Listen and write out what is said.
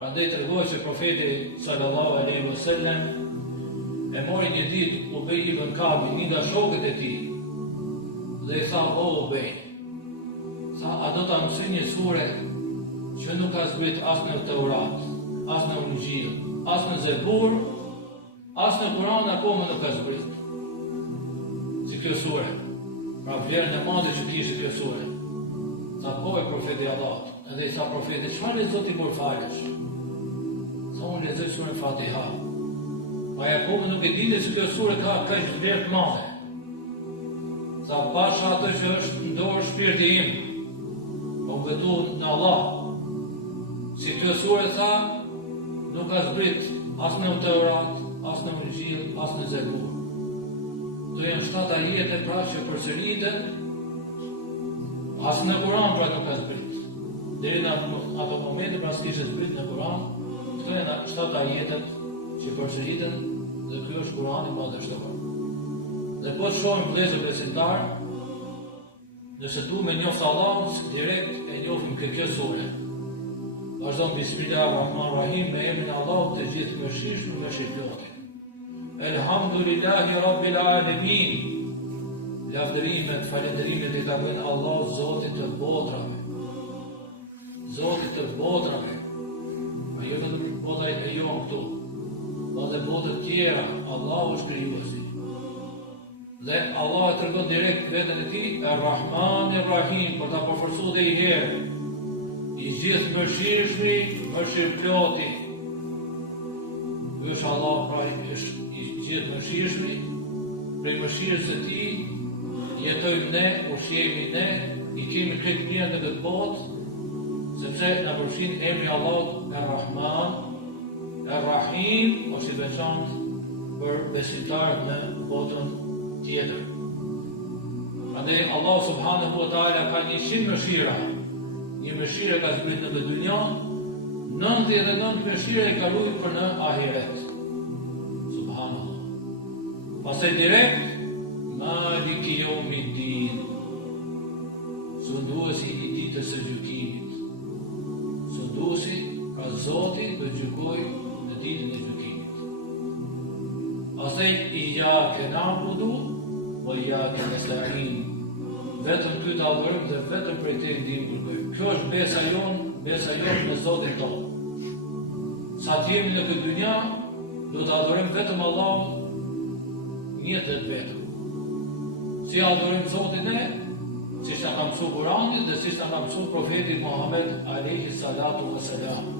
Prandaj tregoj që profeti sallallahu alaihi wasallam e mori një ditë Ubej ibn Kabi, një nga shokët e tij, dhe i tha: "O Ubej, a do ta mësoj një sure që nuk ka zbrit as në Teurat, as në Ungjil, as në Zebur, as në Kur'an akoma nuk ka zbrit." Si kjo sure, pra vlerën e madhe që kishte kjo sure. Tha: "Po, e profeti Allahut." Edhe i tha profeti: "Çfarë lexo ti kur falesh?" Tha: "Unë lexoj surën Fatiha." Pa e akoma nuk e dinte se kjo sure ka kaq vlerë të madhe. Tha: "Pasha atë që është në dorë shpirti im, po gëtu në Allah. Si kjo sure, tha, nuk ka zbrit as në Teurat, as në Ungjil, as në Zebur." Këto janë 7 ajete pra që përsëriten, as në Kur'an pra nuk ka zbrit. Deri në ato momente pra s'kishte zbrit në Kur'an. Këto janë 7 ajetet që përsëriten dhe ky është Kur'ani madhështor. Dhe po të shohim vëllezër besimtar, nëse du me njoftë Allahun, direkt e njofim kjo sure. Vazhdon Bismillahirrahmanirrahim, me emrin e Allahut të gjithë mëshirshëm dhe mëshirëplotin. Elhamdulillahi Rabbil Alamin. Lavdërimet, falënderimet i ka bërë Allahu, Zotit të botrave. Zotit të botrave. A jo vetëm bota e jon këtu, po dhe botët tjera, Allahu është krijuesi. Dhe Allah e tregon direkt veten e tij, Ar-Rahmanir-Rahim, për ta përforcuar dhe i herë. I gjithë mëshirshmi, mëshirëploti. Ky është Allah, pra është i gjithë mëshirshmi, prej mëshirës së tij jetojmë ne, ushqejemi ne, i kemi këtë mirë në këtë botë, sepse na përfshin emri Allahut Ar-Rahman, Ar-Rahim, është i veçantë për besimtarët në botën tjetër. Prandaj Allah subhanahu wa taala ka 100 mëshira. Një mëshirë ka zbrit në këtë dunja, 99 mëshirë e ka ruajtur për në ahiret. Subhanallah. Pastaj direkt Maliki Yawmiddin, sunduesi i ditës së gjykimit. Sunduesi ka Zoti do gjykojë në ditën e gjykimit. Pastaj Iyyake na'budu wa iyyake nasta'in. Vetëm ty të adhurojmë dhe vetëm prej te ndihmë kërkojmë. Kjo është besa jonë në Zotin tonë. Sa të jemi në këtë dynja, do të adhurojmë vetëm Allahun një të vetëm. Si adhurojmë Zotin e, si shta ka mësu Kurani dhe si shta ka mësu profeti Muhammed alayhi salatu wa salam.